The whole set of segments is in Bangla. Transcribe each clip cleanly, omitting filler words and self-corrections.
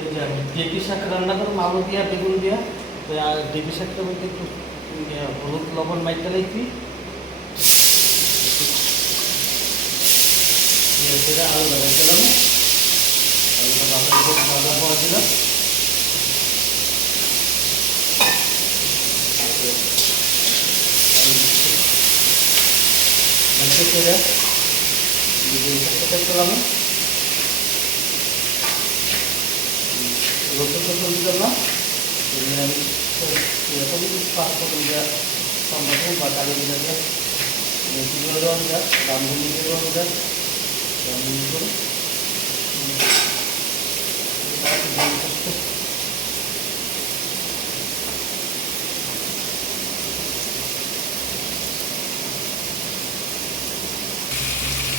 এই যে আমি ডেকি শাক রান্না করবো আলু দিয়া বেগুন দিয়া। তো আর ডেকি শাকটার মধ্যে একটু হলুদ লবণ মাইটা লাগছি, সেটা আলু লাগাই দিলাম। আলুটা ভাজা পাওয়া দিলাম। করলাম রসুন টসুন দিলাম না, আমি পাঁচফোড়ন দেওয়া টমেটো বা কালো জিরা দেওয়া বেশি করে দেওয়া যায়, রামধনি দেওয়া যায়, রামধনি করে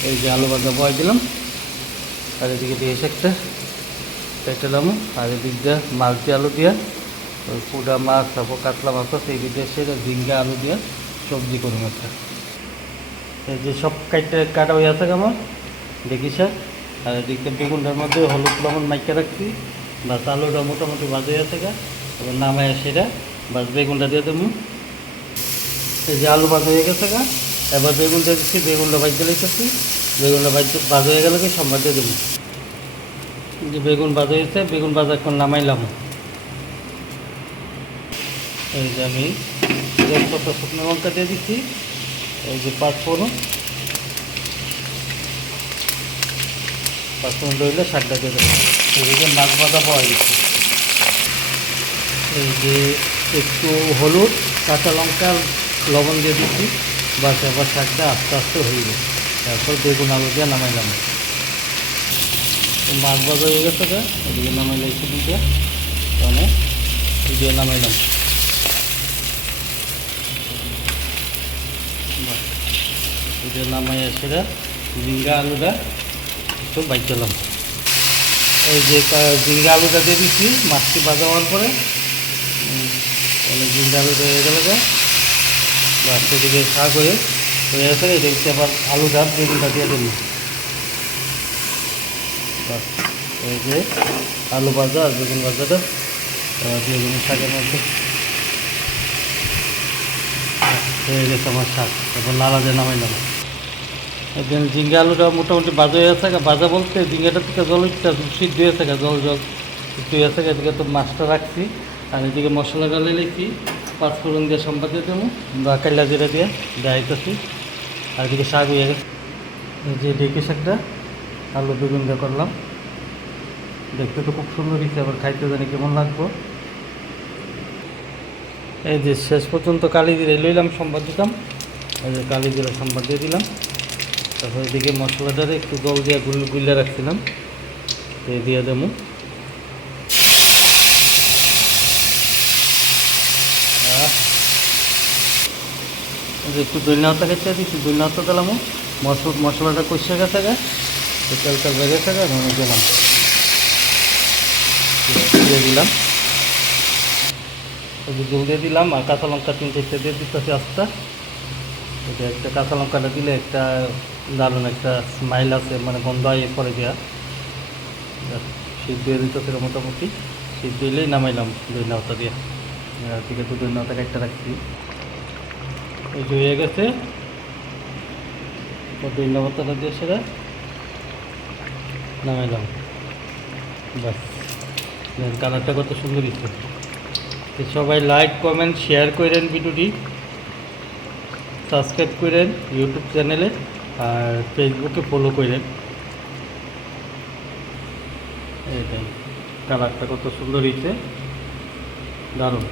এই যে আলু ভাজা বয় দিলাম। আর এদিকে দিয়ে একটা পেটালাম, আর এদিক দিয়ে মাছ দিয়ে আলু দিয়া পুডা মাছ, তারপর কাতলা মাছ আছে এই দিকে সেটা ঝিঙ্গা আলু দিয়া সবজি করুন একটা। এই যে সব কাটা হয়ে আছে আমার দেখি স্যার। আর এদিকে বেগুনটার মধ্যে হলুদ লবণ মাইকা রাখছি, বাস আলুটা মোটামুটি ভাজা হয়ে আছে গা। এবার নামায় সেটা বাস বেগুনটা দিয়ে দেবো। এই যে আলু ভাজা হয়ে গেছে গা, এবার বেগুনটা দিচ্ছি, বেগুনটা ভাজতে লেগেছি। বেগুনটা ভাজা হয়ে গেলে কি সম্বাদ দিয়ে দেবো। যে বেগুন ভাজা হয়েছে, বেগুন ভাজা এখন নামাইলাম। এই যে আমি তেজপাতা শুকনো লঙ্কা দিয়ে দিচ্ছি, এই যে পাঁচফোড়ন রইলে শাকটা দিয়ে দেবো। এই যে মাছ ভাজা পাওয়া গেছে, এই যে একটু হলুদ কাঁচা লঙ্কা লবণ দিয়ে দিচ্ছি, বাস এবার শাকটা আস্তে আস্তে হয়ে গেছে। তারপর বেগুন আলু দিয়ে নামাইলাম। মাছ ভাজা হয়ে গেছে গা, এদিকে নামাইলে একটু দিয়ে মানে দিয়ে নামাইলাম। এটা নামাই সেটা ঝিঙ্গা আলুটা একটু বাইচালাম। এই যে ঝিঙ্গা আলুটা দিয়ে দিচ্ছি মাছটি ভাজা হওয়ার পরে, ঝিঙ্গা আলুটা হয়ে গেলে বাস এদিকে শাক হয়ে গেছে। এদিকে আবার আলুটা বেগুনটা দিয়ে দিলাম। বাস এই যে আলু ভাজা আর বেগুন ভাজাটা দিয়ে দিলাম শাকের মধ্যে। হয়ে গেছে আমার শাক, তারপর নাড়া দিয়ে নামাইলাম। একদিন ঝিঙ্গা আলুটা মোটামুটি ভাজা হয়ে আছে, ভাজা বলতে ঝিঙ্গাটার থেকে জল একটা সিদ্ধ হয়ে থাকে, জল সিদ্ধ হয়ে আছে। এদিকে তো মাছটা রাখছি, আর এদিকে মশলা ডালে লিখি পাঁচফোড়ন দিয়ে সম্বাদ দিয়ে দেবো বা কাইলা জিরা দিয়ে দেখাইতেছি। আর এদিকে শাক হয়ে গেছে, এই যে ডেকে শাকটা আলু বেগুন দিয়ে করলাম। দেখতে তো খুব সুন্দর হয়েছে, আবার খাইতে জানি কেমন লাগবো। এই যে শেষ পর্যন্ত কালি জিরে লইলাম, সম্বাদ দিতাম। এই যে কালি জিরা সম্বাদ দিয়ে দিলাম। তারপর এদিকে মশলাটারে একটু জল দিয়ে গুলে রাখছিলাম, এই দিয়ে দেবো। একটু ধনিয়া পাতা খেতে দিচ্ছি, ধনিয়া পাতা দিলাম। মশলাটা কষে গেছে গা, তেল তেল বেড়ে গেছে গা, দিলাম দিয়ে দিলাম। জল দিয়ে দিলাম, আর কাঁচা লঙ্কা 3-4টা দিয়ে দিতেছি আস্তে। এটা একটা কাঁচা লঙ্কাটা দিলে একটা দারুণ একটা স্মাইল আছে, মানে গন্ধ পরে দেওয়া। সিদ্ধ দিয়ে দিতেছে মোটামুটি, সিদ্ধ দিলেই নামাইলাম ধনিয়া পাতা দিয়ে। ঠিক আছে, ধনিয়া পাতা একটা রাখছি। এই যে হয়ে গেছে, ধনিয়া পাতাটা দিয়ে সেটা নামাইলাম। বাস কালারটা কত সুন্দর হয়েছে। সবাই লাইক কমেন্ট শেয়ার করেন, ভিডিওটি সাবস্ক্রাইব করেন ইউটিউব চ্যানেলে, আর ফেসবুকে ফলো করেন। এইটাই কালারটা কত সুন্দর হয়েছে, দারুণ।